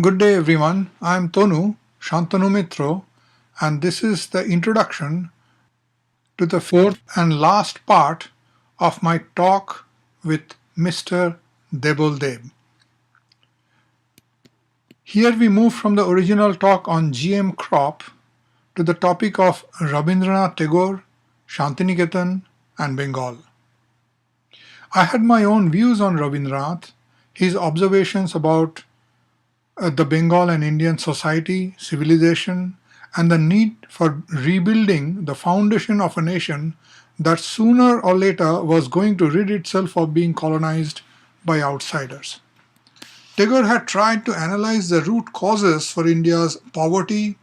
Good day everyone, I am Tonu Shantanu Mitro and this is the introduction to the fourth and last part of my talk with Mr. Debal Deb. Here we move from the original talk on GM crop to the topic of Rabindranath Tagore, Santiniketan and Bengal. I had my own views on Rabindranath, his observations about the Bengal and Indian society, civilization, and the need for rebuilding the foundation of a nation that sooner or later was going to rid itself of being colonized by outsiders. Tagore had tried to analyze the root causes for India's poverty,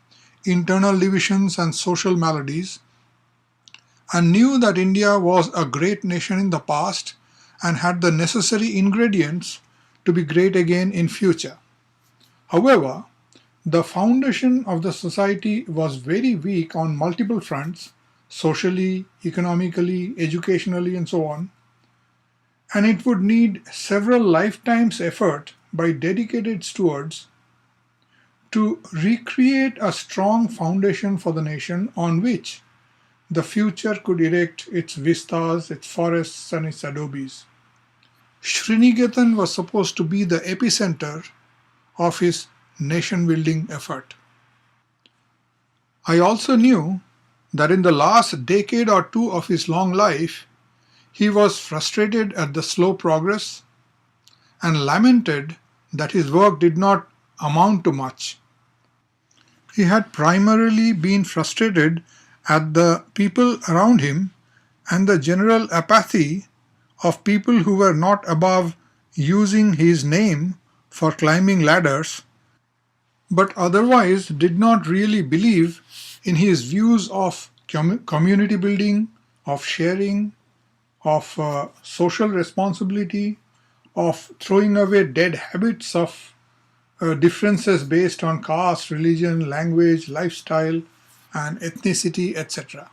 internal divisions, and social maladies, and knew that India was a great nation in the past and had the necessary ingredients to be great again in future. However, the foundation of the society was very weak on multiple fronts, socially, economically, educationally, and so on, and it would need several lifetimes' effort by dedicated stewards to recreate a strong foundation for the nation on which the future could erect its vistas, its forests, and its adobes. Sriniketan was supposed to be the epicenter of his nation-building effort. I also knew that in the last decade or two of his long life, he was frustrated at the slow progress and lamented that his work did not amount to much. He had primarily been frustrated at the people around him and the general apathy of people who were not above using his name for climbing ladders, but otherwise did not really believe in his views of community building, of sharing, of social responsibility, of throwing away dead habits of differences based on caste, religion, language, lifestyle, and ethnicity, etc.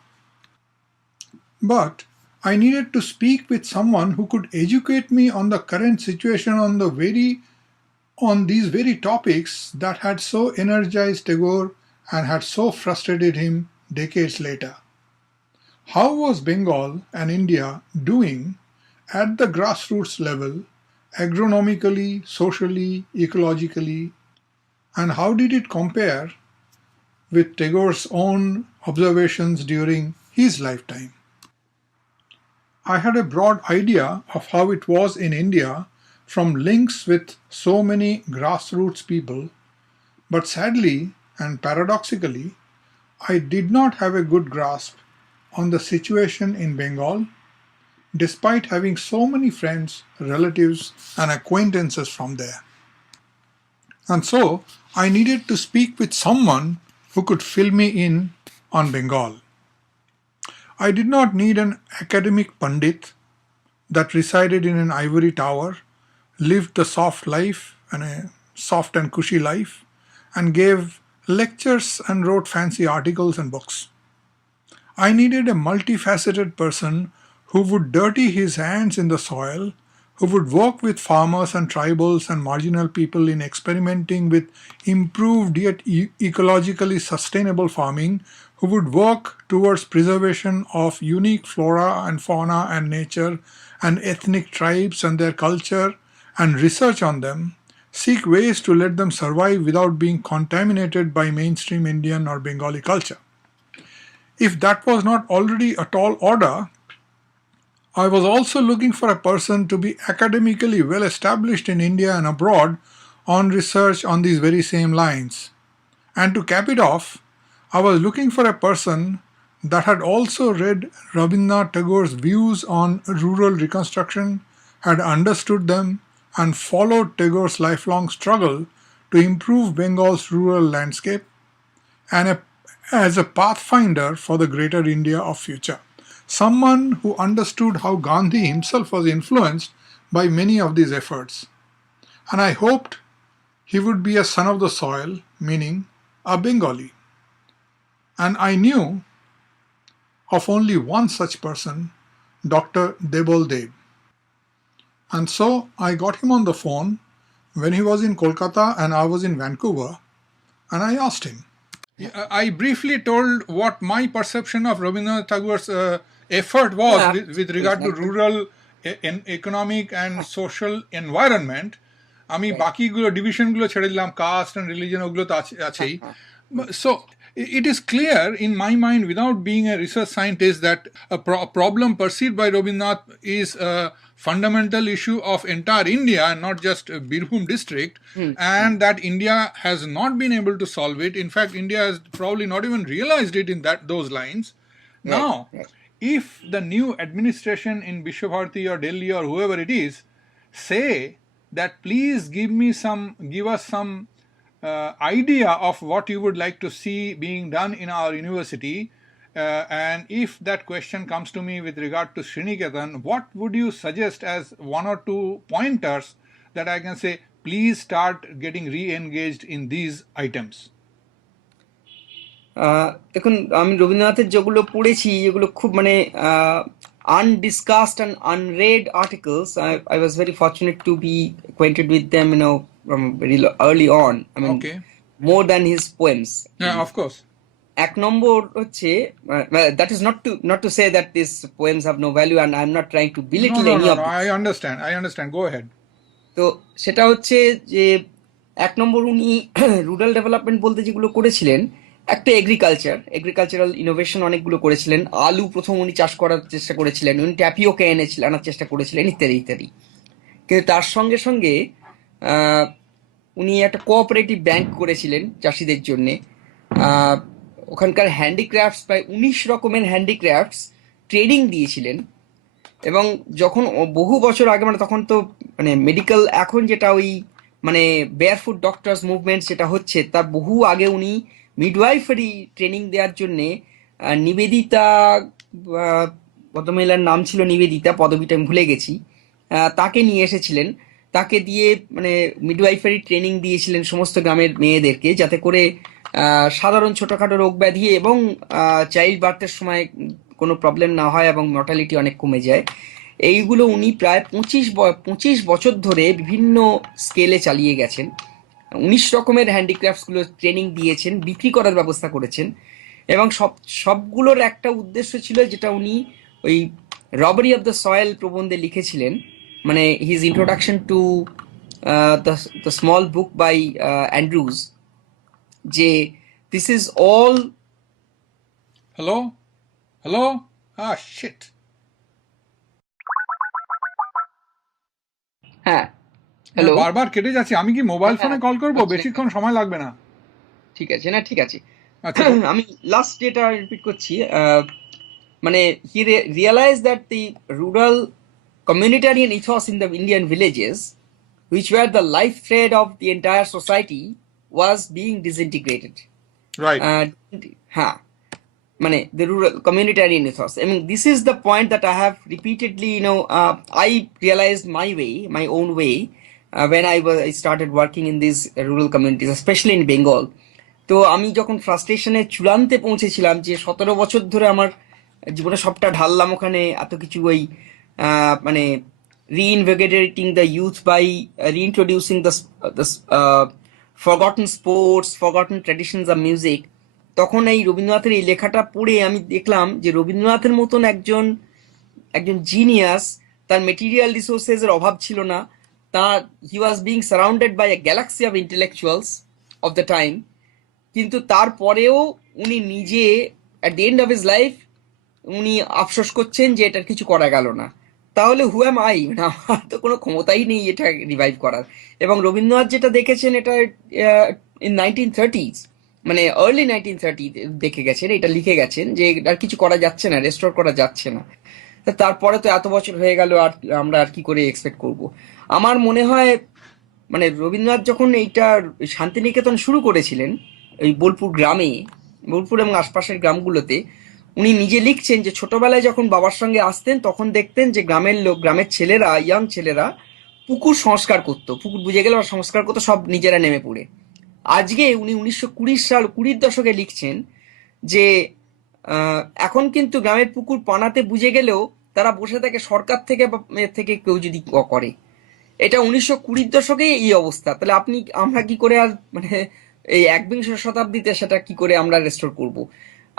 But I needed to speak with someone who could educate me on the current situation on these very topics that had so energized Tagore and had so frustrated him decades later. How was Bengal and India doing at the grassroots level, agronomically, socially, ecologically, and how did it compare with Tagore's own observations during his lifetime? I had a broad idea of how it was in India from links with so many grassroots people, but sadly and paradoxically, I did not have a good grasp on the situation in Bengal, despite having so many friends, relatives, and acquaintances from there. And so I needed to speak with someone who could fill me in on Bengal. I did not need an academic pundit that resided in an ivory tower, lived the soft life and a soft and cushy life, and gave lectures and wrote fancy articles and books. I needed a multifaceted person who would dirty his hands in the soil, who would work with farmers and tribals and marginal people in experimenting with improved yet ecologically sustainable farming, who would work towards preservation of unique flora and fauna and nature and ethnic tribes and their culture and research on them, seek ways to let them survive without being contaminated by mainstream Indian or Bengali culture. If that was not already a tall order, I was also looking for a person to be academically well established in India and abroad on research on these very same lines. And to cap it off, I was looking for a person that had also read Rabindranath Tagore's views on rural reconstruction, had understood them, and followed Tagore's lifelong struggle to improve Bengal's rural landscape, and as a pathfinder for the greater India of future. Someone who understood how Gandhi himself was influenced by many of these efforts. And I hoped he would be a son of the soil, meaning a Bengali. And I knew of only one such person, Dr. Debal Deb. And so I got him on the phone when he was in Kolkata and I was in Vancouver, and I asked him. I briefly told what my perception of Rabindranath Tagore's effort was with regard to rural economic and social environment. আমি বাকিগুলো ডিভিশনগুলো ছেড়ে দিলাম, caste and religion ওগুলো তো আছেই. So it is clear in my mind, without being a research scientist, that a problem perceived by Rabindranath is a fundamental issue of entire India and not just Birbhum district, and that India has not been able to solve it. In fact, India has probably not even realized it in those lines. Now, if the new administration in Vishwabharati or Delhi or whoever it is say that please give us some idea of what you would like to see being done in our university, and if that question comes to me with regard to Sriniketan, what would you suggest as one or two pointers that I can say, please start getting re-engaged in these items? দেখুন, আমি রবীন্দ্রনাথের যেগুলো পড়েছি এগুলো খুব মানে undiscussed and unread articles. I was very fortunate to be acquainted with them, from very early on. I mean, more than his poems. Yeah, of course. এক নম্বর হচ্ছে, that is not to say that these poems have no value, and I'm not trying to belittle any of them. I understand. Go ahead. তো সেটা হচ্ছে যে এক নম্বর উনি rural development বলতে যেগুলো করেছিলেন, একটা এগ্রিকালচারাল ইনোভেশন অনেকগুলো করেছিলেন। আলু প্রথম উনি চাষ করার চেষ্টা করেছিলেন, উনি ট্যাপিওকে আনার চেষ্টা করেছিলেন, ইত্যাদি ইত্যাদি। কিন্তু তার সঙ্গে সঙ্গে উনি একটা কোঅপারেটিভ ব্যাংক করেছিলেন চাষিদের জন্যে। ওখানকার হ্যান্ডিক্রাফটস, প্রায় 19 রকমের হ্যান্ডিক্রাফটস ট্রেনিং দিয়েছিলেন। এবং যখন বহু বছর আগে, মানে তখন তো মানে মেডিকেল, এখন যেটা ওই মানে বেয়ারফুট ডক্টরস মুভমেন্ট যেটা হচ্ছে, তার বহু আগে উনি মিডওয়াইফারি ট্রেনিং দেওয়ার জন্যে নিবেদিতা, ভদ্রমহিলার নাম ছিল নিবেদিতা, পদবিটা আমি ভুলে গেছি, তাকে নিয়ে এসেছিলেন। তাকে দিয়ে মানে মিডওয়াইফারি ট্রেনিং দিয়েছিলেন সমস্ত গ্রামের মেয়েদেরকে, যাতে করে সাধারণ ছোটোখাটো রোগ ব্যাধি এবং চাইল্ড বার্থের সময় কোনো প্রবলেম না হয় এবং মর্টালিটি অনেক কমে যায়। এইগুলো উনি প্রায় 25 বছর ধরে বিভিন্ন স্কেলে চালিয়ে গেছেন। 19 রকমের হ্যান্ডিক্রাফটসগুলো ট্রেনিং দিয়েছেন, বিক্রি করার ব্যবস্থা করেছেন। এবং সবগুলোর একটা উদ্দেশ্য ছিল, যেটা উনি ওই রবারি অফ দ্য সয়েল প্রবন্ধে লিখেছিলেন, মানে his introduction to the small book by Andrews, যে this is all. Hello, shit. হ্যাঁ, হ্যালো, বারবার কেটে যাচ্ছে। আমি কি মোবাইল ফোনে কল করব? বেশিক্ষণ সময় লাগবে না। ঠিক আছে, না ঠিক আছে। আমি লাস্ট যেটা রিপিট করছি, মানে he realized that the rural communitarian ethos in the Indian villages, which were the life thread of the entire society, was being disintegrated. Right. হ্যাঁ, মানে the rural communitarian ethos. I mean, this is the point that I have repeatedly, I realized my own way, when I started working in these rural communities, especially in Bengal. তো আমি যখন ফ্রাস্ট্রেশনের চূড়ান্তে পৌঁছেছিলাম, যে 17 বছর ধরে আমার জীবনে সবটা ঢাললাম ওখানে, এত কিছু ওই মানে reinvigorating the youth by reintroducing the forgotten sports, forgotten traditions of music. তখন এই রবীন্দ্রনাথের এই লেখাটা পড়ে আমি দেখলাম যে রবীন্দ্রনাথের মতন একজন জিনিয়াস, তার মেটেরিয়াল রিসোর্সেসের অভাব ছিল না, তার he was being surrounded by a galaxy of intellectuals of the time. কিন্তু তারপরেও উনি নিজে at the end of his life উনি আফসোস করছেন যে এটার কিছু করা গেল না। তাহলে হু অ্যাম আই? মানে আমার তো কোনো ক্ষমতাই নেই এটা রিভাইভ করার। এবং রবীন্দ্রনাথ যেটা দেখেছেন, এটা ইন 1930s, মানে আর্লি 1930 দেখে গেছেন, এটা লিখে গেছেন যে আর কিছু করা যাচ্ছে না, রেস্টোর করা যাচ্ছে না। তারপরে তো এত বছর হয়ে গেল, আর আমরা আর কি করে এক্সপেক্ট করব? আমার মনে হয় মানে রবীন্দ্রনাথ যখন এইটা শান্তিনিকেতন শুরু করেছিলেন, ওই বোলপুর এবং আশপাশের গ্রামগুলোতে, উনি নিজে লিখছেন যে ছোটবেলায় যখন বাবার সঙ্গে আসতেন, তখন দেখতেন যে গ্রামের ছেলেরা, ইয়াং ছেলেরা পুকুর সংস্কার করতো, পুকুর বুঝে গেলে সংস্কার করতো, সব নিজেরা নেমে পড়ে। আজকে উনি 1920 দশকে লিখছেন যে এখন কিন্তু গ্রামের পুকুর পানাতে বুঝে গেলেও তারা বসে থাকে সরকার থেকে কেউ যদি করে। এটা 1920 দশকে এই অবস্থা, তাহলে আমরা কি করে আর মানে এই একবিংশ শতাব্দীতে সেটা কি করে আমরা রেস্টোর করব?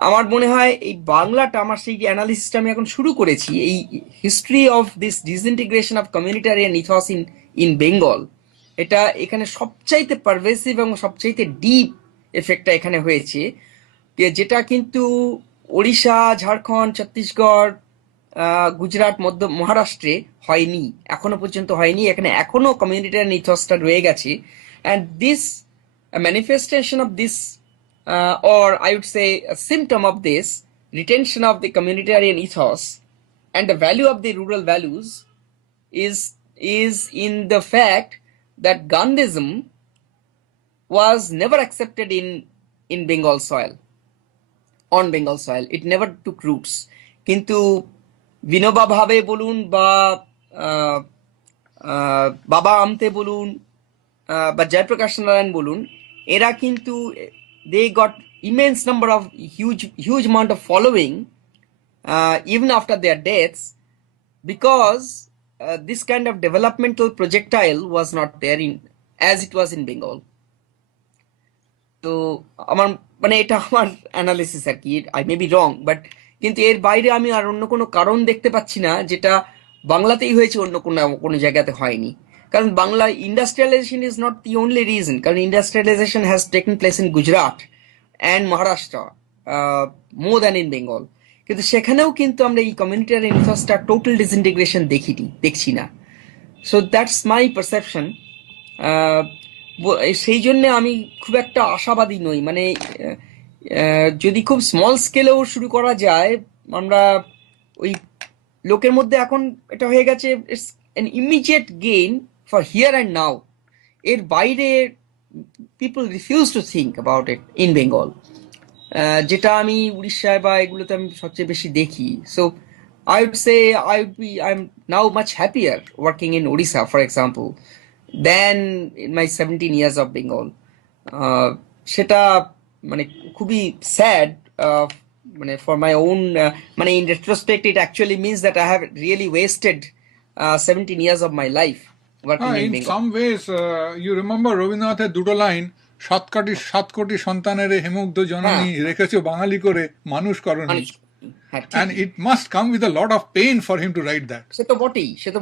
আমার মনে হয় এই বাংলাটা, আমার সেই অ্যানালিসিসটা আমি এখন শুরু করেছি, এই history of this disintegration of communitarian ethos in in Bengal, এটা এখানে সবচাইতে পারভেসিভ এবং সবচাইতে ডিপ এফেক্টটা এখানে হয়েছে, যেটা কিন্তু ওড়িশা, ঝাড়খণ্ড, ছত্তিশগড়, গুজরাট, মধ্য মহারাষ্ট্রে হয়নি, এখনো পর্যন্ত হয়নি। এখানে এখনো কমিউনিটারিয়ান ইথসটা রয়ে গেছে। And this manifestation of this, or I would say a symptom of this retention of the communitarian ethos and the value of the rural values is in the fact that Gandhism was never accepted in Bengal soil, on Bengal soil. It never took roots. কিন্তু বিনোবা ভাবে বলুন বা আহ, বাবা আমতে বলুন বা জয়প্রকাশ নারায়ণ বলুন, এরা কিন্তু they got immense number of huge amount of following even after their deaths, because this kind of developmental projectile was not there in as it was in Bengal. তো আমার মানে এটা আমার অ্যানালিসিস আর কি, I may be wrong, but কিন্তু এর বাইরে আমি আর অন্য কোনো কারণ দেখতে পাচ্ছি না যেটা বাংলাতেই হয়েছে, অন্য কোনো জায়গাতে হয়নি। কারণ Bangla industrialization is not the only reason, কারণ industrialization has taken place in Gujarat and Maharashtra more than in Bengal, কিন্তু সেখানেও কিন্তু আমরা এই কমিউনিটারিয়ান ইথসটা টোটাল ডিসইন্টিগ্রেশন দেখছি না। So that's my perception. সেই জন্যে আমি খুব একটা আশাবাদী নই, মানে যদি খুব স্মল স্কেলেও শুরু করা যায়, আমরা ওই লোকের মধ্যে এখন এটা হয়ে গেছে it's an immediate gain for here and now, এর বাইরে people refuse to think about it in Bengal, যেটা আমি উড়িষ্যায় বা এগুলোতে আমি সবচেয়ে বেশি দেখি। So I would say I'm now much happier working in Odisha, for example, than in my 17 years of Bengal. সেটা মানে খুবই স্যাড, মানে for my own, মানে in retrospect it actually means that I have really wasted 17 years of my life working in In Bengal. some ways, you remember রবীন্দ্রনাথের দুটো line, সাত কোটি সন্তানের হেমুগ্ধ জননী রেখেছো বাঙালি করে মানুষ করনি, হ্যাঁ, and it must come with a lot of pain for him to write that. সে তো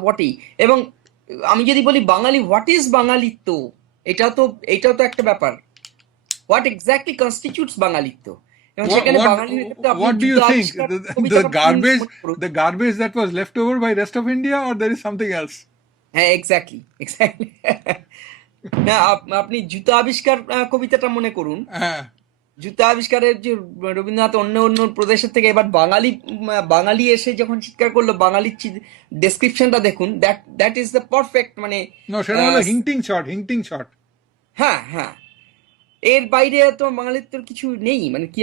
বটেই। এবং আমি যদি বলি বাঙালি, হোয়াট ইজ বাঙালিত্ব, এটাও তো একটা ব্যাপার। হোয়াট এক্স্যাক্টলি কনস্টিটিউটস বাঙালিত্ব? এবং সেখানে বাঙালির ক্ষেত্রে আপনি What do you জুতো think? আবিষ্কার The কবিতাটা garbage, মনে করুন। the garbage that was left over by rest of India, or there is something else? হ্যাঁ, এক্স্যাক্টলি না, আপনি জুতো আবিষ্কার কবিতাটা মনে করুন। জুতা আবিষ্কারের যে রবীন্দ্রনাথ অন্য অন্য প্রদেশের থেকে এবার বাঙালি এসে যখন চিৎকার করলো, বাঙালির ডেসক্রিপশনটা দেখুন, দ্যাট ইজ দ্য পারফেক্ট, মানে No, সেটা হলো হিংটিং শট। হ্যাঁ হ্যাঁ, এর বাইরে তো বাঙালির তো কিছু নেই, মানে কি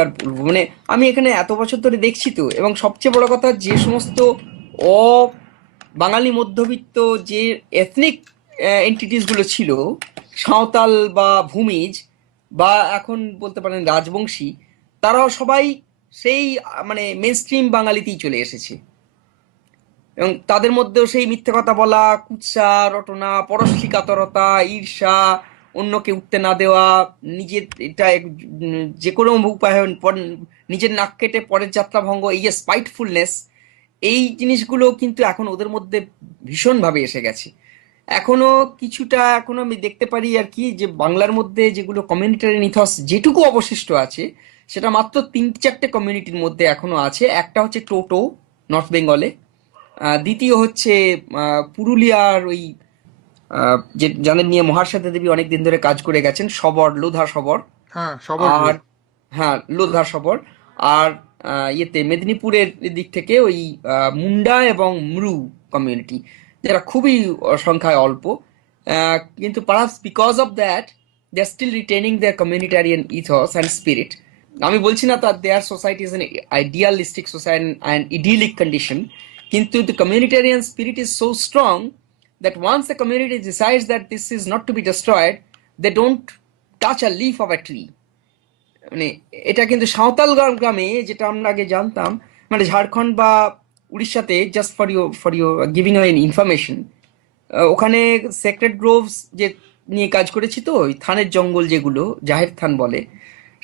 আর বলবো। মানে আমি এখানে এত বছর ধরে দেখছি তো, এবং সবচেয়ে বড় কথা, যে সমস্ত অ বাঙালি মধ্যবিত্ত যে এথনিক এন্টিটিস গুলো ছিল, সাঁওতাল বা ভূমিজ বা এখন বলতে পারেন রাজবংশী, তারাও সবাই সেই মানে মেন স্ট্রিম বাঙালিতেই চলে এসেছে। এবং তাদের মধ্যেও সেই মিথ্যে কথা বলা, কুৎসা রটনা, পরশ্রীকাতরতা, ঈর্ষা, অন্যকে উঠতে না দেওয়া, নিজের এটা যে কোনো উপায় নিজের নাক কেটে পরের যাত্রা ভঙ্গ, এই যে স্পাইটফুলনেস, এই জিনিসগুলো কিন্তু এখন ওদের মধ্যে ভীষণভাবে এসে গেছে। এখনো কিছুটা এখনো আমি দেখতে পারি আর কি, যে বাংলার মধ্যে যেগুলো কমিউনিটারিয়ান ইথস যেটুকু অবশিষ্ট আছে, সেটা মাত্র 3-4টে কমিউনিটির মধ্যে এখনো আছে। একটা হচ্ছে টোটো, নর্থ বেঙ্গলে। দ্বিতীয় হচ্ছে পুরুলিয়ার ওই যাদের নিয়ে মহাশ্বেতা দেবী অনেকদিন ধরে কাজ করে গেছেন, লোধা সবর। আর হ্যাঁ, লোধা সবর। আর ইয়েতে মেদিনীপুরের দিক থেকে ওই মুন্ডা এবং মৃু কমিউনিটি, যারা খুবই সংখ্যায় অল্প, কিন্তু perhaps because of that they are still retaining their communitarian ethos and spirit. আমি বলছি না that their society is an idealistic society and idyllic condition, কিন্তু the communitarian spirit is so strong that once the community decides that this is not to be destroyed, they don't touch a leaf of a tree. মানে এটা কিন্তু সাঁওতাল গ্রামে, যেটা আমরা আগে জানতাম, মানে ঝাড়খণ্ড বা উড়িষ্যাতে, just for you giving a information, ওখানে সেক্রেড গ্রোভস যে নিয়ে কাজ করেছি, তো ওই থানের জঙ্গল যেগুলো জাহের থান বলে,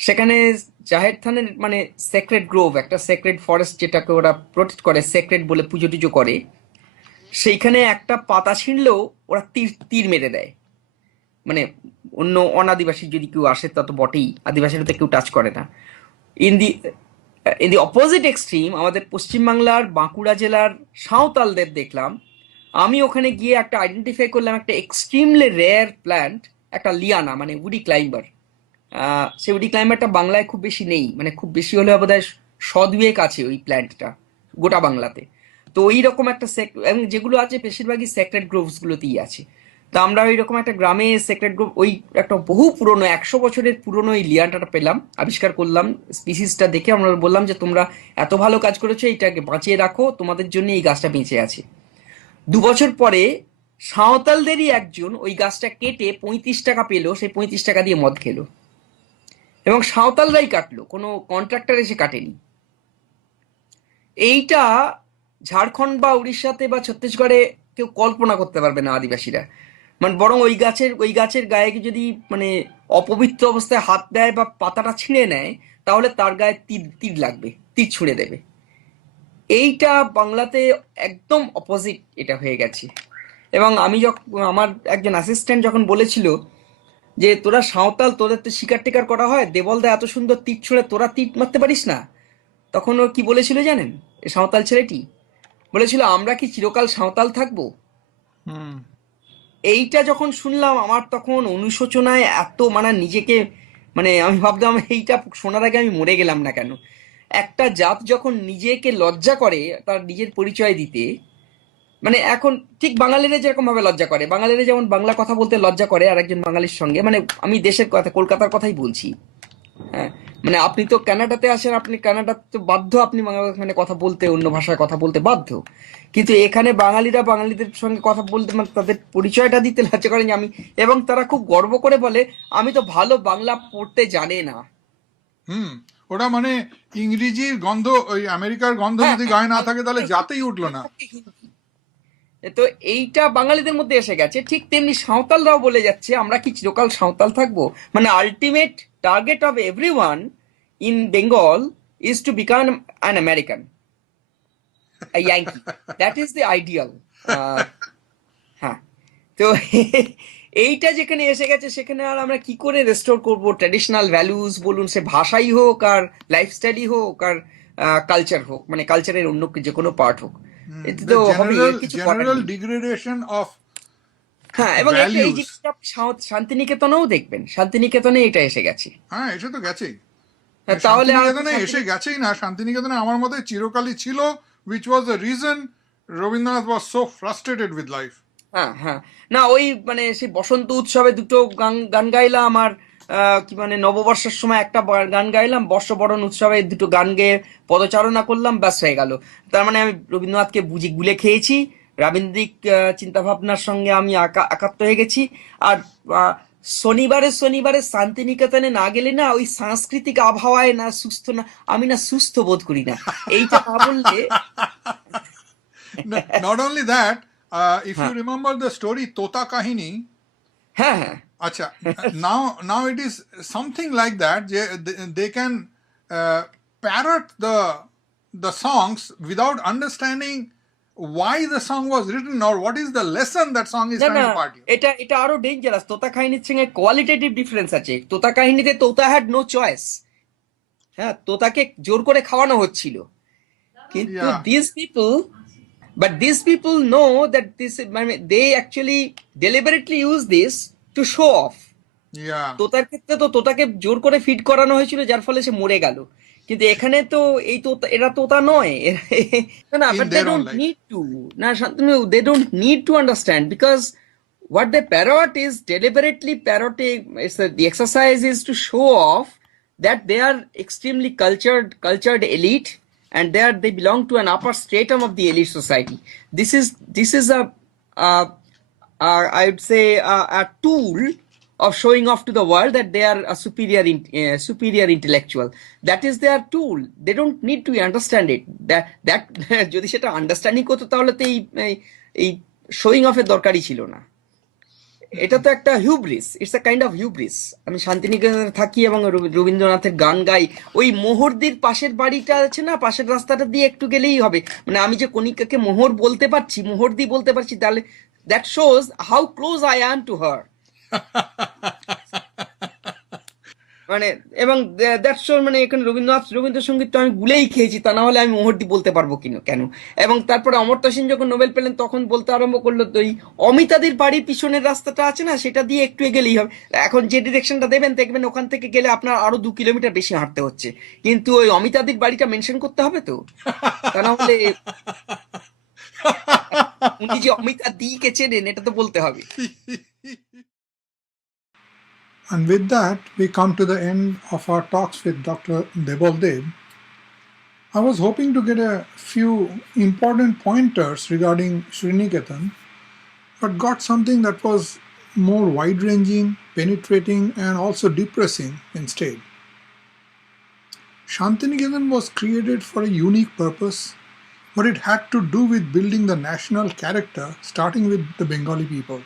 সেখানে জাহের থানের মানে সেক্রেড গ্রোভ, একটা সেক্রেড ফরেস্ট যেটাকে ওরা প্রোটেক্ট করে, সেক্রেড বলে পুজো টুজো করে, সেইখানে একটা পাতা ছিঁড়লেও ওরা তীর তীর মেরে দেয়। মানে অন্য অনাদিবাসী যদি কেউ আসে তা তো বটেই, আদিবাসীরা তো কেউ টাচ করে না। In the in the opposite extreme আমাদের পশ্চিমবাংলার বাঁকুড়া জেলার সাঁওতালদের দেখলাম। আমি ওখানে গিয়ে একটা আইডেন্টিফাই করলাম একটা এক্সট্রিমলি রেয়ার প্ল্যান্ট, একটা লিয়ানা মানে উডি ক্লাইম্বার। সেই উডি ক্লাইম্বারটা বাংলায় খুব বেশি নেই, মানে খুব বেশি হলে বোধহয় সদুয়েক আছে ওই প্ল্যান্টটা গোটা বাংলাতে। তো ওই রকম একটা এবং যেগুলো আছে বেশিরভাগই সেক্রেড গ্রোভস গুলোতেই আছে। তা আমরা ওই রকম একটা গ্রামে সেক্রেড গ্রোভ, ওই একটা বহু পুরনো 100 বছরের পুরনো ওই লিয়ানটা পেলাম, আবিষ্কার করলাম। স্পিসিসটা দেখে আমরা বললাম যে তোমরা এত ভালো কাজ করেছো, এইটাকে বাঁচিয়ে রাখো, তোমাদের জন্য এই গাছটা বেঁচে আছে। 2 বছর পরে সাঁওতালদেরই একজন ওই গাছটা কেটে 35 টাকা পেলো, সেই 35 টাকা দিয়ে মদ খেলো। এবং সাঁওতালরাই কাটলো, কোনো কন্ট্রাক্টর এসে কাটেনি। এইটা ঝাড়খণ্ড বা উড়িষ্যাতে বা ছত্তিশগড়ে কেউ কল্পনা করতে পারবে না আদিবাসীরা। মানে বরং ওই গাছের গায়ে যদি মানে অপবিত্র অবস্থায় হাত দেয় বা পাতাটা ছিঁড়ে নেয়, তাহলে তার গায়ে তীর তীর লাগবে, তীর ছুঁড়ে দেবে। এইটা বাংলাতে একদম অপোজিট এটা হয়ে গেছে। এবং আমি যখন, আমার একজন অ্যাসিস্ট্যান্ট যখন বলেছিল যে তোরা সাঁওতাল, তোদের তো শিকার টিকার করা হয়, দেবল দা এত সুন্দর তীর ছুঁড়ে, তোরা তীর মারতে পারিস না? তখন ও কি বলেছিল জানেন, এই সাঁওতাল ছেলেটি বলেছিল, আমরা কি চিরকাল সাঁওতাল থাকবো? হুম। এইটা যখন শুনলাম আমার তখন অনুশোচনায় এত মানে নিজেকে, মানে আমি ভাবলাম এইটা শোনার আগে আমি মরে গেলাম না কেন। একটা জাত যখন নিজেকে লজ্জা করে তার নিজের পরিচয় দিতে, মানে এখন ঠিক বাঙালিরা যেরকম ভাবে লজ্জা করে, বাঙালিরা যেমন বাংলা কথা বলতে লজ্জা করে আর একজন বাঙালির সঙ্গে, মানে আমি দেশের কথা কলকাতার কথাই বলছি। হ্যাঁ, মানে আপনি তো কানাডাতে আসেন, আপনি কানাডাতে তো বাধ্য আপনি মানে কথা বলতে, অন্য ভাষায় কথা বলতে বাধ্য। কিন্তু এখানে বাঙালিরা বাঙালিদের সঙ্গে কথা বলতে মানে তাদের পরিচয়টা দিতে লজ্জা করেন যে আমি, এবং তারা খুব গর্ব করে বলে আমি তো ভালো বাংলা পড়তে জানে না। হুম। ওটা মানে ইংরেজির গন্ধ, ওই আমেরিকার গন্ধ হ্যাঁ যদি হ্যাঁ, গায়ে না থাকে তাহলে বাংলাদেশের জাতেই উঠলো না। ভাষাকে হিন্দি। তো এইটা বাঙালিদের মধ্যে এসে গেছে, ঠিক তেমনি সাঁওতালরাও বলে যাচ্ছে আমরা কি চিরকাল সাঁওতাল থাকবো? মানে ultimate target of everyone in Bengal is to become an American, a Yankee. That is the ideal. হ্যাঁ। তো এইটা যেখানে এসে গেছে সেখানে আর আমরা কি করে রেস্টোর করব ট্র্যাডিশনাল ভ্যালুস, বলুন সে ভাষাই হোক আর লাইফস্টাইলই হোক আর কালচার হোক, মানে কালচারের অন্য যে কোনো পার্ট হোক, এতে দ্য তো হবেই, জেনারেল এর কিছু করার জেনারেল নেই। ডিগ্রেডেশন অফ হ্যাঁ, এবং এটা এই ভ্যালিউস। জিনিসটা আপনি শান্তিনিকেতনেও দেখবেন, শান্তিনিকেতনে এটা এসে গেছে। হ্যাঁ, এসে তো গেছেই। তাহলে আর শান্তিনিকেতনে এসে গেছেই না, শান্তিনিকেতনে আমার মতে চিরকালই ছিল, which was the reason Rabindranath was so frustrated with life. হ্যাঁ হ্যাঁ, না ওই মানে সেই বসন্ত উৎসবে দুটো গান গান গাইলাম, আর কি মানে নববর্ষের সময় একটা গান গাইলাম, বর্ষবরণ উৎসবে দুটো গান গেয়ে পদচারণা করলাম, ব্যাস হয়ে গেল। তার মানে আমি রবীন্দ্রনাথকে বুঝি গুলে খেয়েছি, রাবীন্দ্রিক চিন্তা ভাবনার সঙ্গে আমি একাত্ম হয়ে গেছি। আর শনিবারে শনিবারে শান্তিনিকেতনে না গেলে না ওই সাংস্কৃতিক আবহাওয়ায় না সুস্থ, না আমি না সুস্থ বোধ করি না, এইটা না বললে। Not only that, if you হ্যাঁ remember the story Tota Kahini, হ্যাঁ হ্যাঁ acha, now it is something like that. They can parrot the songs without understanding why the song was written or what is the lesson that song is না trying না, to part you. এটা এটা আরো dangerous. তোতা কাহিনীর সঙ্গে qualitative difference আছে। তোতা কাহিনীতে তোতা had no choice, হ্যাঁ, তোতাকে জোর করে খাওয়ানো হচ্ছিল। কিন্তু Yeah, these people know that this, মানে they actually deliberately use this to show off. yeah. তোতার ক্ষেত্রে তো তোতাকে জোর করে ফিড করানো হয়েছিল, যার ফলে সে মরে গেল। কিন্তু এখানে তো এই তোতা, এরা তোতা নয়। না না, In but they their own don't life. Need to, না Shantanu, they don't need to understand because what they parrot is deliberately parroting. The exercise is to show off that they are extremely cultured elite, and they belong to an upper stratum of the elite society. This is I would say a tool of showing off to the world that they are a superior intellectual. That is their tool. They don't need to understand it. That যদি সেটা understanding করতো তাহলে তো এই showing অফের দরকারই ছিল না। এটা তো একটা hubris, it's a kind of hubris. আমি শান্তিনিকেতনে থাকি এবং রবীন্দ্রনাথের গান গাই। ওই মোহরদির পাশের বাড়িটা আছে না, পাশের রাস্তাটা দিয়ে একটু গেলেই হবে। মানে আমি যে কণিকাকে মোহর বলতে পারছি, মোহরদি বলতে পারছি, তাহলে that shows how close I am to her. মানে এবং দ্যাটস শোর, মানে এখানে রবীন্দ্রসঙ্গীত তো আমি গুলেই খেয়েছি, তা না হলে আমি মোহরদি বলতে পারবো কিনা কেন? এবং তারপরে অমর্ত্য সেন যখন নোবেল পেলেন তখন বলতে আরম্ভ করলো, তো এই অমিতাদির বাড়ির পিছনের রাস্তাটা আছে না, সেটা দিয়ে একটু এগেলেই হবে। এখন যে ডিরেকশনটা দেবেন দেখবেন ওখান থেকে গেলে আপনার আরো 2 কিলোমিটার বেশি হাঁটতে হচ্ছে, কিন্তু ওই অমিতাদির বাড়িটা মেনশন করতে হবে তো, তা না হলে উনি যে অমিতা দিকে চেনেন এটা তো বলতে হবে। And with that, we come to the end of our talks with Dr. Debal Deb. I was hoping to get a few important pointers regarding Sriniketan, but got something that was more wide-ranging, penetrating, and also depressing instead. Santiniketan was created for a unique purpose, but it had to do with building the national character, starting with the Bengali people.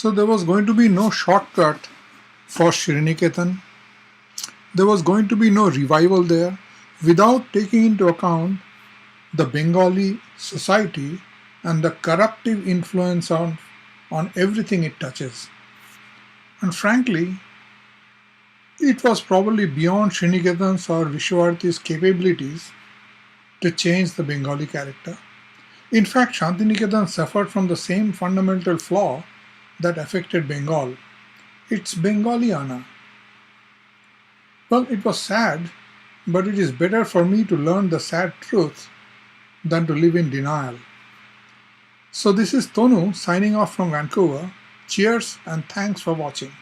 So there was going to be no shortcut for Sriniketan. There was going to be no revival there without taking into account the Bengali society and the corruptive influence on everything it touches. And frankly, it was probably beyond Sriniketan's or Vishwavarti's capabilities to change the Bengali character. In fact, Santiniketan suffered from the same fundamental flaw that affected Bengal. It's Bengaliana. Well, it was sad, but it is better for me to learn the sad truth than to live in denial. So this is Tonu signing off from Vancouver. Cheers and thanks for watching.